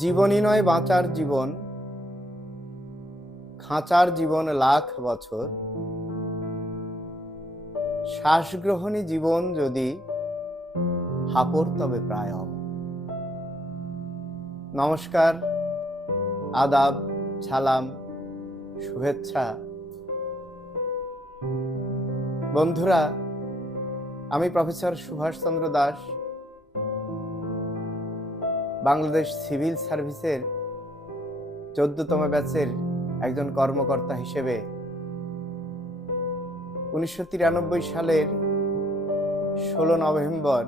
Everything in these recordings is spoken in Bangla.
জীবনই নয় বাঁচার জীবন, খাঁচার জীবন লাখ বছর। শ্বাসগ্রহণী জীবন যদি হাপর তবে প্রায় অমর। নমস্কার, আদাব, সালাম, শুভেচ্ছা। বন্ধুরা, আমি প্রফেসর সুভাষচন্দ্র দাস, বাংলাদেশ সিভিল সার্ভিসের 14তম ব্যাচের একজন কর্মকর্তা হিসেবে 1993 সালের 16 নভেম্বর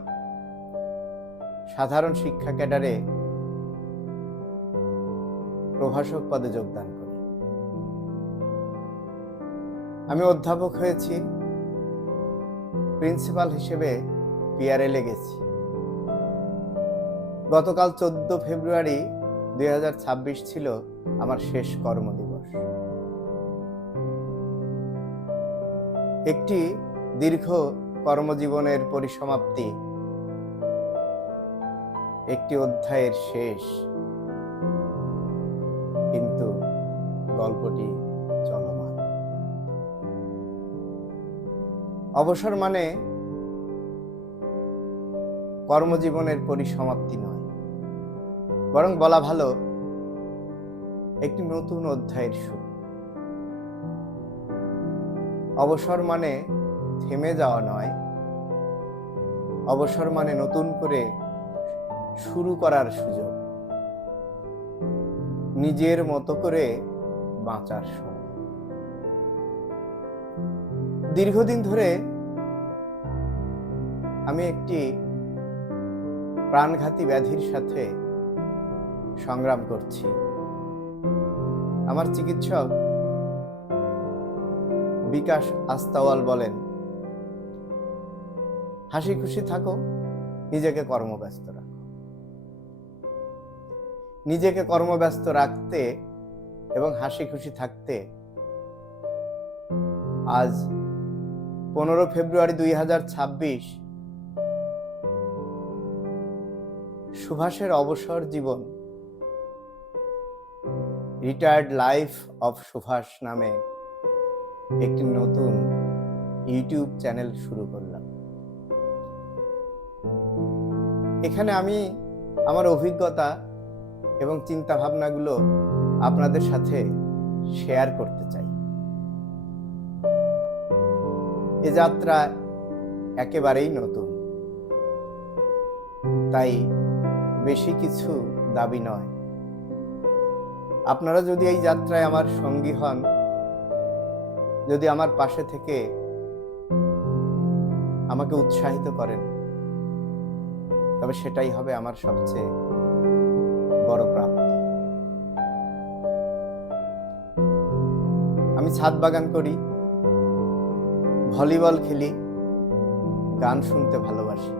সাধারণ শিক্ষা ক্যাডারে প্রভাষক পদে যোগদান করি। আমি অধ্যাপক হয়েছি, প্রিন্সিপাল হিসেবে পিআরএলে গেছি। গতকাল 14 ফেব্রুয়ারি 2026 ছিল আমার শেষ কর্মদিবস। একটি দীর্ঘ কর্মজীবনের পরিসমাপ্তি, একটি অধ্যায়ের শেষ, কিন্তু গল্পটি চলমান। অবসর মানে কর্মজীবনের পরিসমাপ্তি নয়, বরং বলা ভালো একটি নতুন অধ্যায়ের শুরু। অবসর মানে থেমে যাওয়া নয়, অবসর মানে নতুন করে শুরু করার সুযোগ, নিজের মতো করে বাঁচার সময়। দীর্ঘদিন ধরে আমি একটি প্রাণঘাতী ব্যাধির সাথে সংগ্রাম করছি। আমার চিকিৎসক বিকাশ আস্তাওয়াল বলেন, হাসি খুশি থাকো, নিজেকে কর্মব্যস্ত রাখো। নিজেকে কর্মব্যস্ত রাখতে এবং হাসি খুশি থাকতে আজ 15 ফেব্রুয়ারি 2026 সুভাষের অবসর জীবন, রিটায়ার্ড লাইফ অফ সুভাষ নামে একটি নতুন ইউটিউব চ্যানেল শুরু করলাম। এখানে আমি আমার অভিজ্ঞতা এবং চিন্তা ভাবনাগুলো আপনাদের সাথে শেয়ার করতে চাই। এ যাত্রা একেবারেই নতুন, তাই বেশি কিছু দাবি নয়। আপনারা যদি এই যাত্রায় আমার সঙ্গী হন, যদি আমার পাশে থেকে আমাকে উৎসাহিত করেন, তবে সেটাই হবে আমার সবচেয়ে বড় প্রাপ্তি। আমি ছাদ বাগান করি, ভলিবল খেলি, গান শুনতে ভালোবাসি,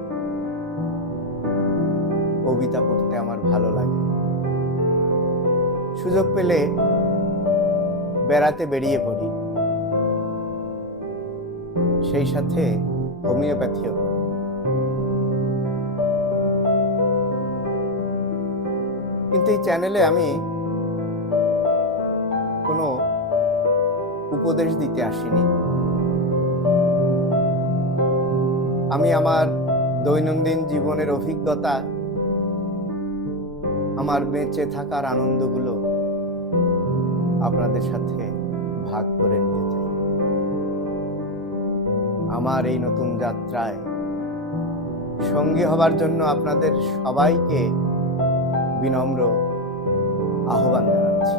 কবিতা পড়তে আমার ভালো লাগে। সুযোগ পেলে বেড়াতে বেরিয়ে পড়ি, সেই সাথে হোমিওপ্যাথিও করি। কিন্তু এই চ্যানেলে আমি কোনো উপদেশ দিতে আসিনি। আমি আমার দৈনন্দিন জীবনের অভিজ্ঞতা, আমার বেঁচে থাকার আনন্দগুলো আপনাদের সাথে ভাগ করে নিতে চাই। আমার এই নতুন যাত্রায় সঙ্গী হবার জন্য আপনাদের সবাইকে বিনম্র আহ্বান জানাচ্ছি।